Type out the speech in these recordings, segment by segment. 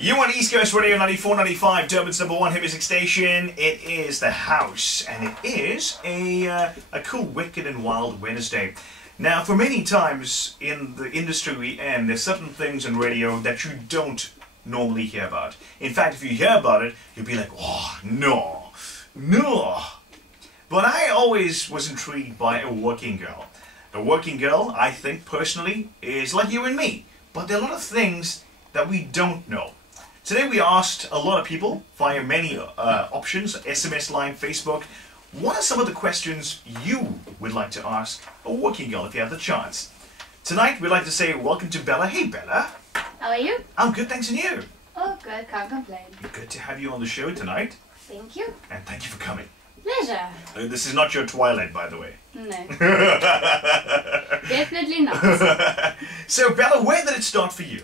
You on East Coast Radio 94.95, Durban's #1 hit music station. It is The House, and it is a cool, wicked and wild Wednesday. Now, for many times in the industry we in, there's certain things on radio that you don't normally hear about. In fact, if you hear about it, you'll be like, oh, no. But I always was intrigued by a working girl. A working girl, I think, personally, is like you and me. But there are a lot of things that we don't know. Today we asked a lot of people via many options, SMS line, Facebook, what are some of the questions you would like to ask a working girl if you have the chance? Tonight we'd like to say welcome to Bella. Hey Bella. How are you? I'm good, thanks, and you? Oh good, can't complain. Good to have you on the show tonight. Thank you. And thank you for coming. Pleasure. This is not your twilight, by the way. No. Definitely not. So Bella, where did it start for you?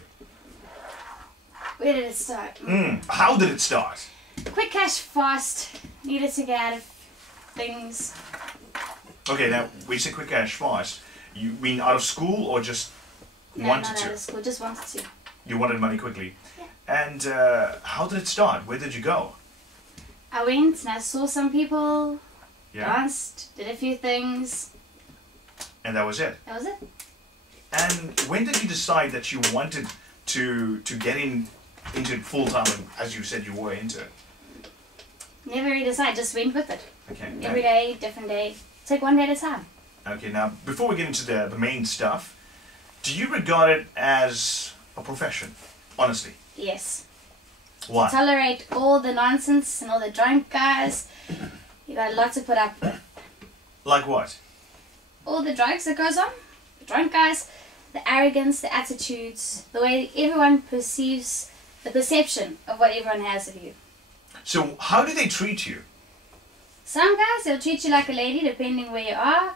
Where did it start? How did it start? Quick cash fast. Needed to get out of things. Okay, now, when you say quick cash fast, you mean out of school or just wanted not to? out of school, just wanted to. You wanted money quickly? Yeah. And how did it start? Where did you go? I went and I saw some people, Yeah. danced, did a few things. And that was it? That was it. And when did you decide that you wanted to get into it full time, as you said you were into it? Never really decided, just went with it. Okay. Every day, different day. Take one day at a time. Okay, now, before we get into the main stuff, do you regard it as a profession, honestly? Yes. Why? Tolerate all the nonsense and all the drunk guys. You got a lot to put up with. Like what? All the drugs that goes on, the drunk guys, the arrogance, the attitudes, the way everyone perceives, the perception of what everyone has of you. So how do they treat you? Some guys, they'll treat you like a lady depending where you are.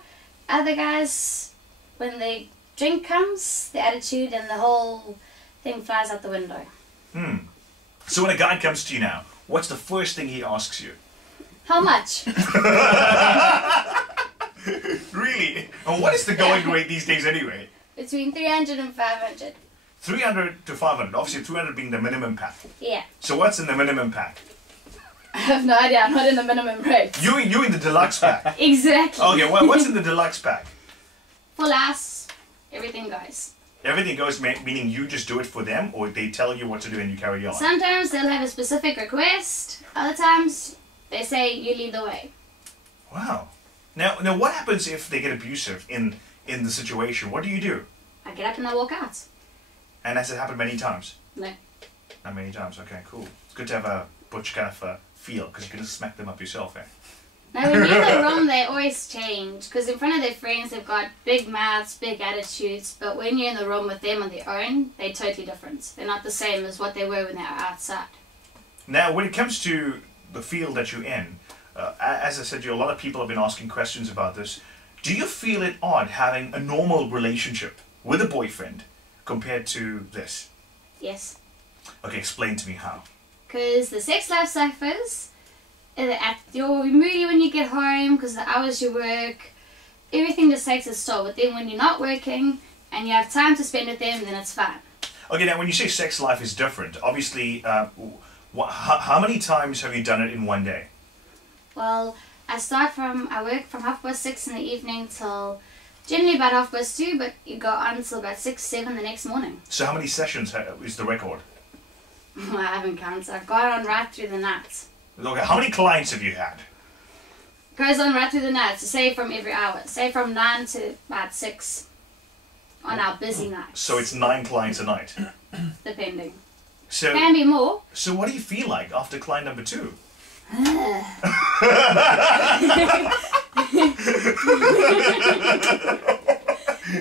Other guys, when the drink comes, the attitude and the whole thing flies out the window. So when a guy comes to you now, what's the first thing he asks you? How much? Really? And what is the going rate these days anyway? Between 300 and 500. 300 to 500. Obviously 300 being the minimum pack. Yeah. So what's in the minimum pack? I have no idea, I'm not in the minimum rate. You in the deluxe pack? Exactly. Okay, well, what's in the deluxe pack? Full ass, everything goes. Everything goes, meaning you just do it for them, or they tell you what to do and you carry on? Sometimes they'll have a specific request. Other times, they say you lead the way. Wow. Now, what happens if they get abusive in the situation? What do you do? I get up and I walk out. And has it happened many times? No. Not many times. Okay, cool. It's good to have a butch kind of feel, because you can just smack them up yourself, eh? Now, when you're in the room, they always change. Because in front of their friends, they've got big mouths, big attitudes. But when you're in the room with them on their own, they're totally different. They're not the same as what they were when they were outside. Now, when it comes to the field that you're in, as I said, a lot of people have been asking questions about this. Do you feel it odd having a normal relationship with a boyfriend compared to this? Yes. Okay, explain to me how. Because the sex life suffers. You're moody when you get home because the hours you work. Everything just takes a toll. But then when you're not working and you have time to spend with them, then it's fine. Okay, now when you say sex life is different, obviously, how many times have you done it in one day? Well, I work from 6:30 in the evening till generally about 2:30, but you go on until about 6, 7 the next morning. So how many sessions is the record? I haven't counted. I've gone on right through the night. Okay, how many clients have you had? Goes on right through the night, so say from every hour. Say from 9 to about 6 on our busy nights. So it's 9 clients a night? Depending. So, can be more. So what do you feel like after client number 2?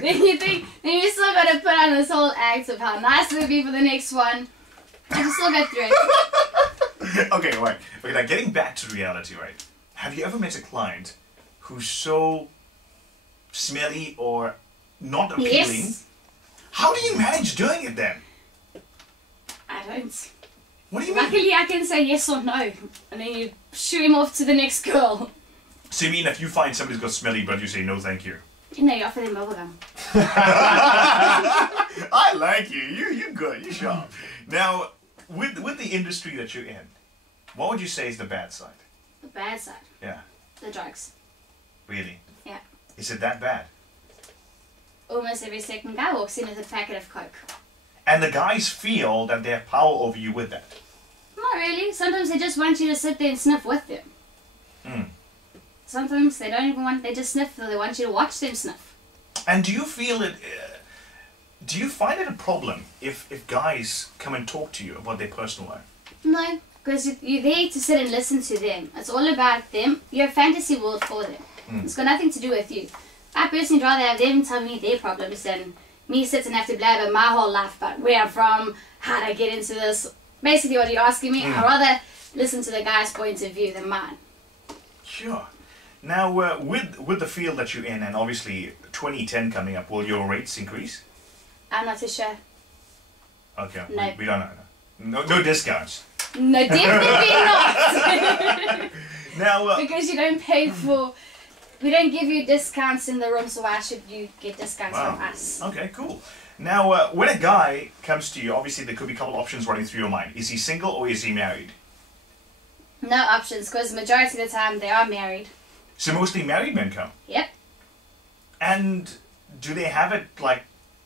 Then you still got to put on this whole act of how nice it would be for the next one. You still go through it. Okay, right. Okay, now getting back to reality, right? Have you ever met a client who's so smelly or not appealing? Yes. How do you manage doing it then? I don't. What do you mean? Luckily, I can say yes or no, and then you shoo him off to the next girl. So you mean if you find somebody's got smelly breath, you say no, thank you? You know, you offer them bubblegum. I like you. You good. You sharp. Now, with the industry that you're in, what would you say is the bad side? The bad side. Yeah. The drugs. Really? Yeah. Is it that bad? Almost every second guy walks in with a packet of coke. And the guys feel that they have power over you with that. Not really. Sometimes they just want you to sit there and sniff with them. Mm. Sometimes they don't even want, they just sniff, they want you to watch them sniff. And do you feel it, do you find it a problem if guys come and talk to you about their personal life? No, because you're there to sit and listen to them. It's all about them. You're a fantasy world for them. It's got nothing to do with you. I personally rather have them tell me their problems than me sit and have to blabber my whole life about where I'm from, how to get into this. Basically what you're asking me, I'd rather listen to the guy's point of view than mine. Sure. Now, with the field that you're in, and obviously 2010 coming up, will your rates increase? I'm not too sure. Okay, No. we don't know. No discounts. No, definitely not. Now, because you don't pay for, we don't give you discounts in the room, so why should you get discounts from us? Okay, cool. Now, when a guy comes to you, obviously there could be a couple options running through your mind. Is he single or is he married? No options, because majority of the time they are married. So mostly married men come? Yep. And do they have it, like,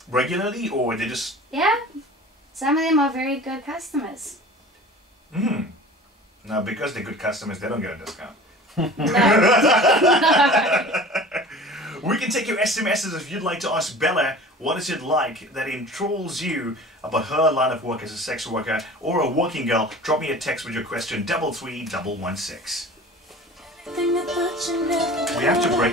regularly, or they just... Yeah. Some of them are very good customers. Now, because they're good customers, they don't get a discount. No. No. We can take your SMSs if you'd like to ask Bella what is it like that enthralls you about her line of work as a sex worker or a working girl. Drop me a text with your question, 33116. We have to break